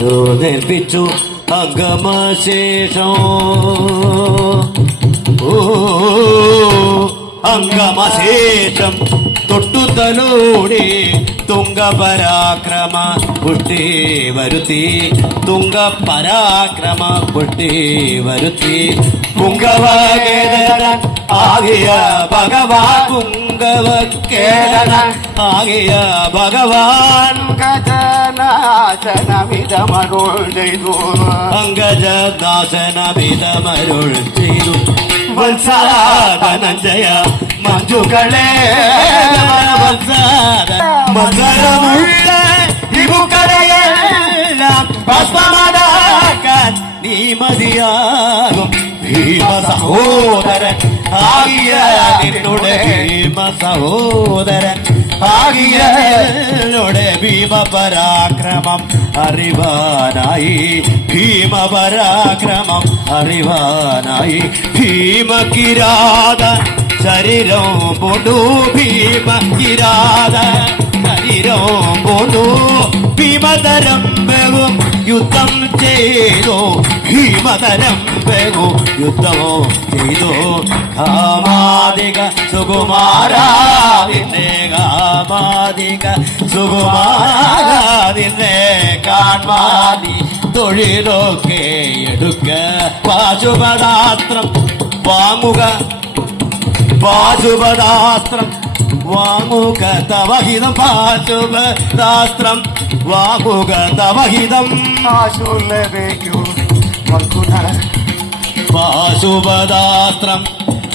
നേർപ്പിച്ചു അംഗമശേഷം അംഗമശേഷം തൊട്ടുതലോടെ തുംഗപരാക്രമ പുഷ്ടി വരുത്തി തുംഗപരാക്രമ പുഷ്ടി വരുത്തി പുങ്കവകേതൻ ആകിയ ഭഗവാൻ പുങ്കവകേതൻ ആകിയ ഭഗവാൻ അങ്കജനാശനമിതമരുൾ ചെയ്തു അങ്കജനാശനമിതമരുൾ ചെയ്തു വത്സാധനഞ്ജയ മഞ്ജുകളെ മധുരമുള്ള വിഭുക്കളെയെല്ലാം ഭസ്മമാതാക്കാൻ നീ മതിയാകും ഭീമ സഹോദരൻ ആകിയ നിന്നുടെ ഭീമ സഹോദരൻ ആകിയ ഭീമ പരാക്രമം അറിവാനായി ഭീമ പരാക്രമം അറിവാനായി ഭീമകിരാത ശരീരം പൊടു ഭീമകിരാത ശരീരം പൊടു ഭീമതരം ബഹും യുദ്ധം ചെയ്തു ഭീമതരം ബഹു യുദ്ധമോ ചെയ്തു കാമാദിക സുകുമാരാതിന്റെ കാമാദിക സുകുമാരാതിന്റെ കാൺമാതി തൊഴിലൊക്കെ എടുക്ക പാശുപദാസ്ത്രം വാങ്ങുക പാശുപദാസ്ത്രം വാങ്ങുക തവഹിതം പാശുപദാസ്ത്രം വാങ്ങുക തവഹിതം പാശുപദാസ്ത്രം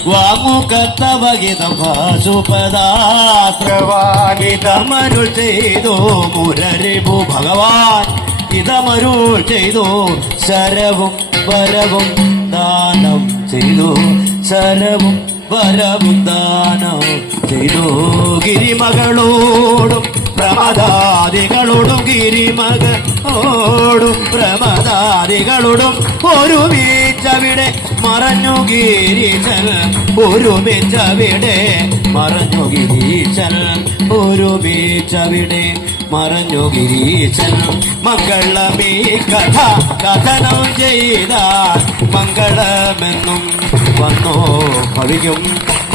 വാങ്ങുക തവഹിതം പാശുപദാസ്ത്രവാനിതമരുൾ ചെയ്തു മുരരിപു ഭഗവാൻ ഇതമരുൾ ചെയ്തു ശരവും വരവും ദാനം ചെയ്തു ശരവും വരവും ദാനം ചെയ്തു ഗിരിമകളോടും പ്രമദാദികളോടും ഗിരിമകളോടും പ്രമദാദികളോടും ഒരുമിച്ചവിടെ മറഞ്ഞു ഗിരീശൻ ഒരുമിച്ചവിടെ മറഞ്ഞു ഗിരീശൻ ഒരുമിച്ചവിടെ മറഞ്ഞു ഗിരീശൻ മംഗളമീ കഥ കഥനം ചെയ്ത മംഗളമെന്നും വന്നോ ഭവിക്കും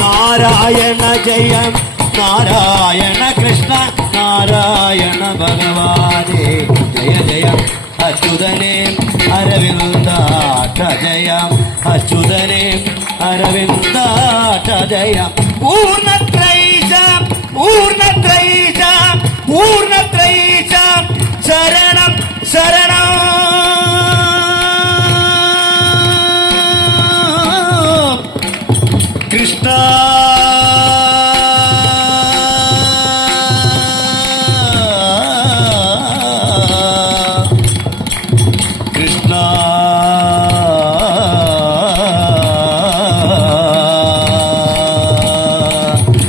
നാരായണ ജയം നാരായണ കൃഷ്ണ നാരായണ ഭഗവാനേ ജയ ജയ അച്യുതനേ അരവിന്ദാഠ ജയം അച്യുതനേ അരവിന്ദാഠ ജയം പൂർണ്ണത്രൈശം പൂർണ്ണത്രൈശം പൂർണ്ണത്രൈശം ശരണം ശരണം കൃഷ്ണ കൃഷ്ണ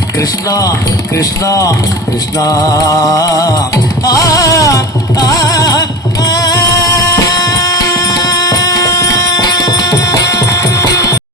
കൃഷ്ണ കൃഷ്ണ കൃഷ്ണ